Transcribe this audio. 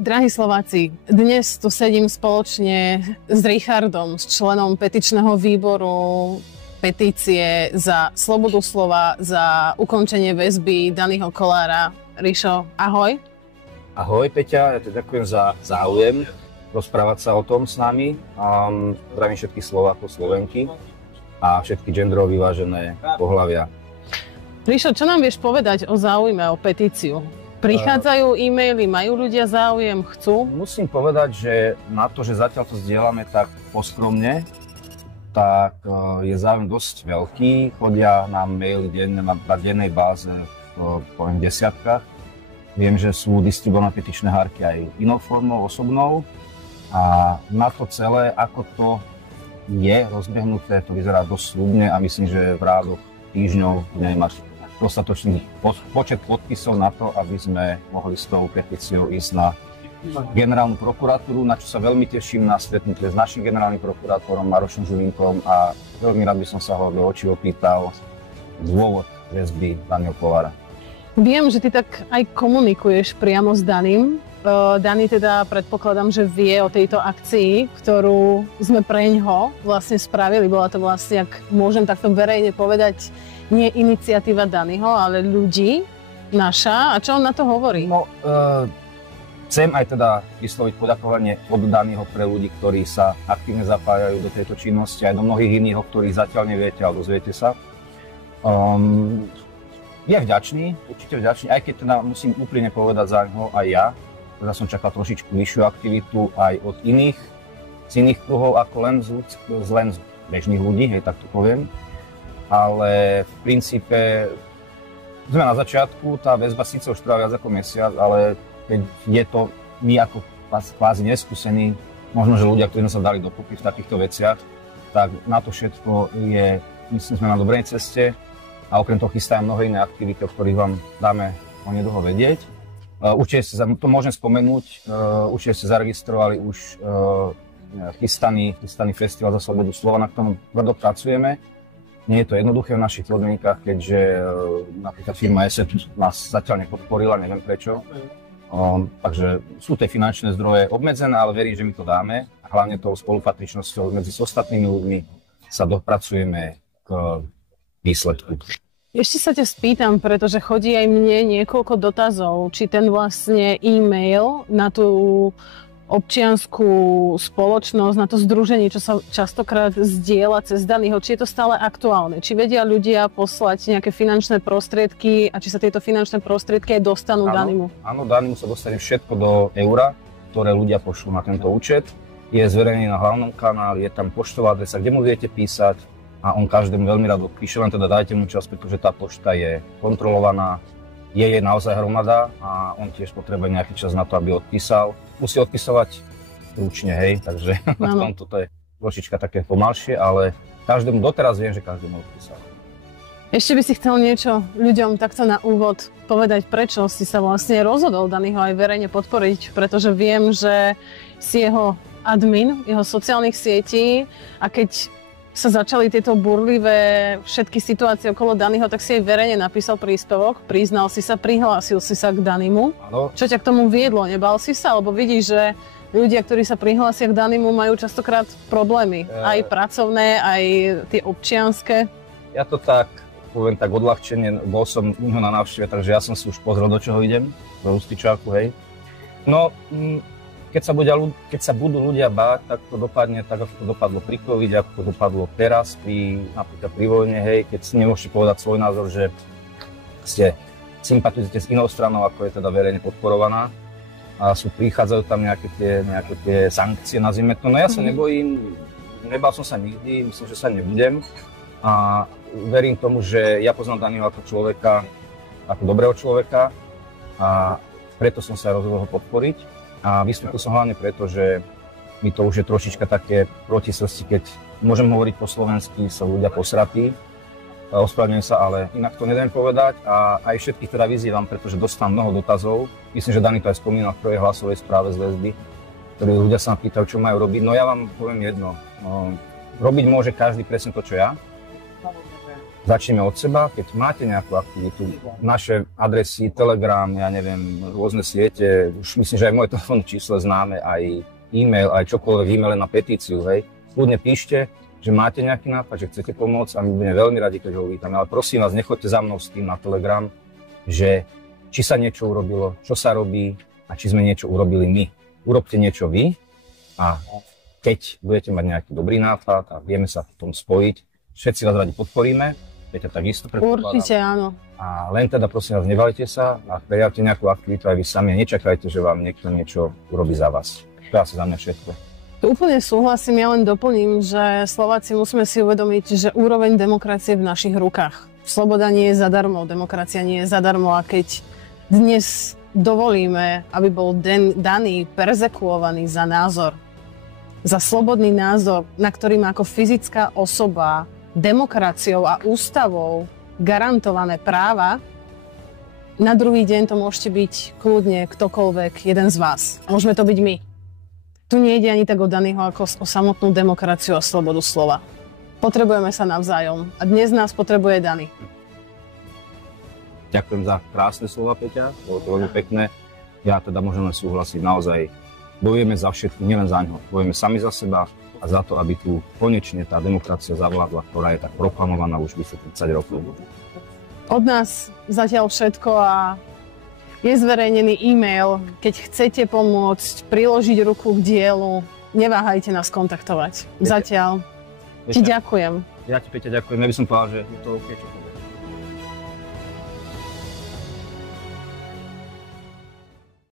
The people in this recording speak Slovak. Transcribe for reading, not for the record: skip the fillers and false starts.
Drahí Slováci, dnes tu sedím spoločne s Richardom, s členom petičného výboru petície za slobodu slova, za ukončenie väzby Daniho Kollára. Rišo, ahoj. Ahoj Peťa, ja te ďakujem za záujem rozprávať sa o tom s nami. Zdravím všetkých Slovákov, Slovenky a všetky gendrovo vyvážené pohlavia. Rišo, čo nám vieš povedať o záujme o petíciu? Prichádzajú e-maily, majú ľudia záujem, chcú? Musím povedať, že na to, že zatiaľ to zdieľame tak poskromne, tak je záujem dosť veľký. Chodia nám maily denne, na dennej báze poviem desiatkách. Viem, že sú distribuované petičné hárky aj inou formou, osobnou. A na to celé, ako to je rozbehnuté, to vyzerá dosť sľubne a myslím, že v rádoch týždňov budeme mať dostatočný počet podpisov na to, aby sme mohli s tou petíciou ísť na generálnu prokuratúru, na čo sa veľmi teším na stretnutie s našim generálnym prokurátorom Marošom Žilinkom a veľmi rád by som sa ho do očí opýtal dôvod väzby Daniho Kollára. Viem, že ty tak aj komunikuješ priamo s Danim. Dani teda predpokladám, že vie o tejto akcii, ktorú sme preňho vlastne spravili. Bola to vlastne, ak môžem takto verejne povedať, nie iniciatíva Daniho, ale ľudí naša. A čo on na to hovorí? No, chcem aj teda vysloviť poďakovanie od Daniho pre ľudí, ktorí sa aktívne zapájajú do tejto činnosti, aj do mnohých iných, o ktorých zatiaľ neviete, ale dozviete sa. Je vďačný, určite vďačný, aj keď teda musím úprimne povedať za ňoho aj ja, teda som čakal trošičku vyššiu aktivitu aj od iných, z iných kruhov ako len z bežných ľudí, hej, tak to poviem. Ale v princípe sme na začiatku, tá väzba síce už trvá viac ako mesiac, ale keď je to my ako kvázi neskúsení, možno, že ľudia, ktorí sme sa dali dokopy v takýchto veciach, tak na to všetko je, myslím, sme na dobrej ceste a okrem toho chystajú mnohé iné aktivity, o ktorých vám dáme onedlho vedieť. Určite ste, to môžem spomenúť, určite ste zaregistrovali už chystaný festival za slobodu slova, na ktorom tvrdo pracujeme. Nie je to jednoduché v našich podmienkach, keďže napríklad firma ESET nás zatiaľ nepodporila, neviem prečo. Takže sú tie finančné zdroje obmedzené, ale verím, že my to dáme. A hlavne tou spolupatričnosťou medzi ostatnými ľuďmi sa dopracujeme k výsledku. Ešte sa ťa spýtam, pretože chodí aj mne niekoľko dotazov, či ten vlastne e-mail na tú občiansku spoločnosť, na to združenie, čo sa častokrát zdieľa cez Daniho, či je to stále aktuálne, či vedia ľudia poslať nejaké finančné prostriedky a či sa tieto finančné prostriedky aj dostanú Danimu. Áno, Danimu sa dostane všetko do eura, ktoré ľudia pošlú na tento účet. Je zverejnený na hlavnom kanáli, je tam poštová adresa, kde mu viete písať a on každému veľmi rád odpíše, len teda dajte mu čas, pretože tá pošta je kontrolovaná. Je naozaj hromada a on tiež potrebuje nejaký čas na to, aby odpísal. Musí odpisovať ručne, hej, takže v tomto to je trošička také pomalšie, ale každému, doteraz viem, že každému odpísal. Ešte by si chcel niečo ľuďom takto na úvod povedať, prečo si sa vlastne rozhodol Daniho aj verejne podporiť, pretože viem, že si jeho admin, jeho sociálnych sietí a keď sa začali tieto burlivé všetky situácie okolo Daniho, tak si aj verejne napísal príspevok, priznal si sa, prihlásil si sa k Danimu. Áno. Čo ťa k tomu viedlo? Nebal si sa? Alebo vidíš, že ľudia, ktorí sa prihlásia k Danimu, majú častokrát problémy. Aj pracovné, aj tie občianske. Ja to tak poviem tak odľahčene, bol som u neho na návšteve, takže ja som si už pozrel, do čoho idem, do Lustičáku, hej. No, keď sa budú ľudia báť, tak to dopadne tak, ako to dopadlo pri covide, ako to dopadlo teraz, napríklad pri vojne, hej, keď si nemôžete povedať svoj názor, že ste sympatizujete s inou stranou, ako je teda verejne podporovaná a prichádzajú tam nejaké tie sankcie, nazvime to. No ja sa nebojím, nebal som sa nikdy, myslím, že sa nebudem a verím tomu, že ja poznám Daniho ako človeka, ako dobrého človeka a preto som sa rozhodol ho podporiť. A vystúpil som hlavne preto, že mi to už je trošička také proti srsti, keď môžem hovoriť po slovensky, sa ľudia posratí. Ospravedlňujem sa, ale inak to nedám povedať a aj všetkých teda vyzývam, pretože dostávam mnoho dotazov. Myslím, že Dani to aj spomínal v prvej hlasovej správe z väzby, ktorí ľudia sa ma pýtajú, čo majú robiť. No ja vám poviem jedno. Robiť môže každý presne to, čo ja. Začneme od seba, keď máte nejakú aktivitu, naše adresy, Telegram, ja neviem, rôzne siete, už myslím, že aj moje telefónne číslo známe, aj e-mail, aj čokoľvek, e-mail na petíciu, hej. Kľudne píšte, že máte nejaký nápad, že chcete pomôcť a my budeme veľmi radi, keď ho uvítame. Ale prosím vás, nechoďte za mnou s tým na Telegram, že či sa niečo urobilo, čo sa robí a či sme niečo urobili my. Urobte niečo vy a keď budete mať nejaký dobrý nápad a vieme sa v tom spojiť, všetci vás radi podporíme, Peťa takisto predpokladám. Určite áno. A len teda prosím vás, nebajte sa a prejavte nejakú aktivitu aj vy sami a nečakajte, že vám niekto niečo urobí za vás. To je asi za mňa všetko. Úplne súhlasím, ja len doplním, že Slováci musíme si uvedomiť, že úroveň demokracie v našich rukách. Sloboda nie je zadarmo, demokracia nie je zadarmo a keď dnes dovolíme, aby bol daný, perzekuovaný za názor, za slobodný názor, na ktorý má ako fyzická osoba demokraciou a ústavou garantované práva, na druhý deň to môžete byť kľudne ktokoľvek, jeden z vás. Môžeme to byť my. Tu nejde ani tak o Daniho, ako o samotnú demokraciu a slobodu slova. Potrebujeme sa navzájom a dnes nás potrebuje Dani. Ďakujem za krásne slova, Peťa, bolo to veľmi pekné. Ja teda môžem len súhlasiť, naozaj bojujeme za všetko, nielen za ňo. Bojujeme sami za seba a za to, aby tu konečne tá demokracia zavládla, ktorá je tak proklamovaná už 30 rokov. Od nás zatiaľ všetko a je zverejnený e-mail. Keď chcete pomôcť, priložiť ruku k dielu, neváhajte nás kontaktovať. Zatiaľ ti ďakujem. Ja ti, Peťa, ďakujem. Ja by som povedal, že je to OK, čo povedal.